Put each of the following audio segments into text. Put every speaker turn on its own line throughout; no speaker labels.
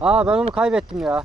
Aa ben onu kaybettim ya.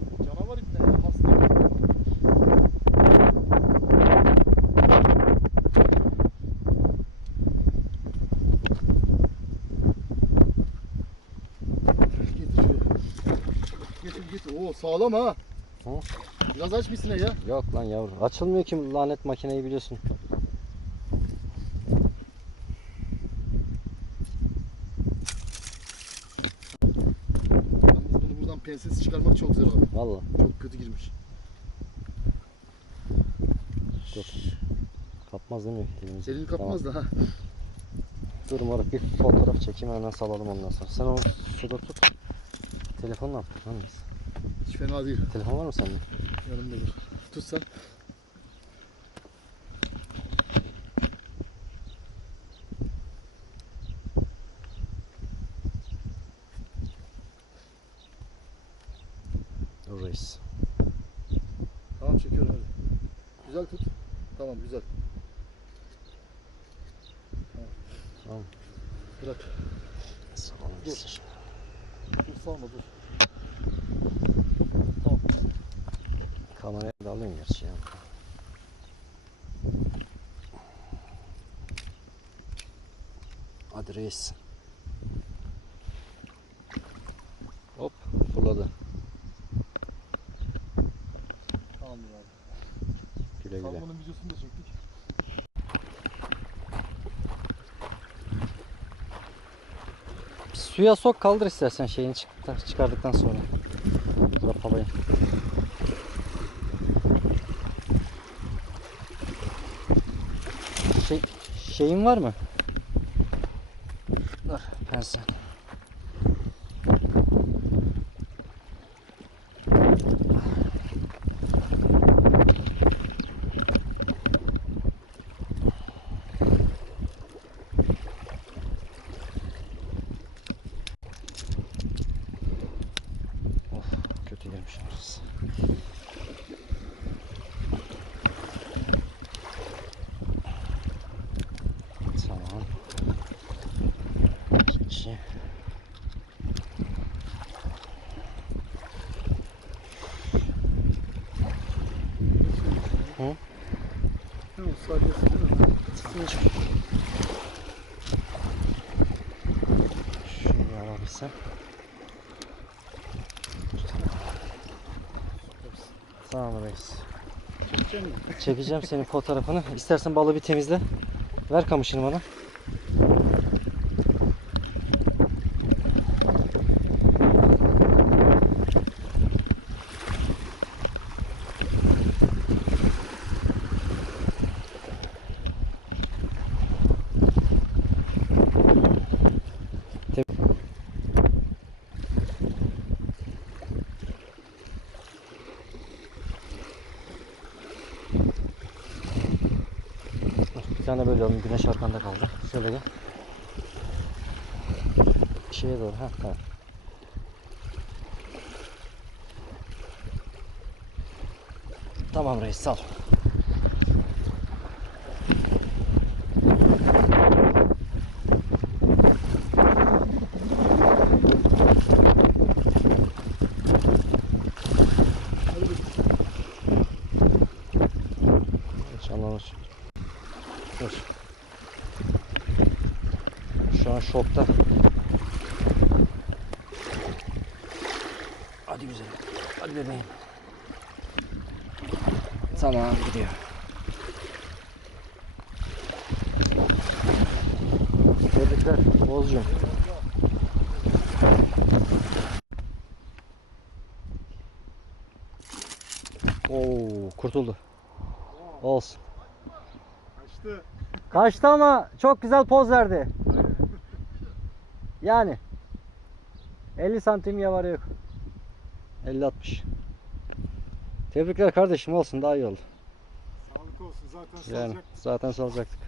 Getir. Oo sağlam ha.
Hı?
Biraz aç mısın ya?
Yok lan yavru. Açılmıyor ki lanet makineyi biliyorsun.
Yalnız bunu buradan pensiz çıkarmak çok zor abi.
Valla.
Çok kötü girmiş.
Dur. Kapmaz değil mi elimizi?
Elini kapmaz da ha.
Dur moruk bir fotoğraf çekeyim hemen salalım ondan sonra. Sen onu suda tut. Telefonla mı? Hangisi?
Hiç fena değil.
Telefon var mı sende?
Yanımda dur. Tut sen.
Dur reis.
Tamam çekiyorum hadi. Güzel tut. Tamam güzel.
Tamam.
Bırak.
Salalım
Dur.
biz şimdi.
Dur salma dur.
Kamerayı da alayım gerçi ya. Hadi reis. Hop fırladı.
Tamamdır abi.
Güle güle.
Salmanın videosunu da çektik.
Suya sok kaldır istersen şeyini çık- çıkardıktan sonra. Şey, şeyin var mı? Dur pense. Of kötü girmiş orası. Tamam. İki. Hı?
Tamam salyası değil mi?
Şunu alabilsem. Tamam reis. Çekeceğim senin fotoğrafını. İstersen balığı bir temizle. Ver kamışını bana. Tane böyle alalım. Güneş arkanda kaldı. Şöyle gel. Şeye doğru. Ha, tamam. Tamam reis sal. Hiç anlamış. Dur. Şu an şokta. Hadi güzelim. Hadi bebeğim. Tamam gidiyor. Tebrikler Bozcuğum. Oo kurtuldu. Olsun.
Kaçtı.
Kaçtı ama çok güzel poz verdi. Yani 50 santim yavarı yok. 50 60. Tebrikler kardeşim olsun daha iyi oldu.
Sağlık olsun zaten
Yani
salacak.
zaten salacaktık.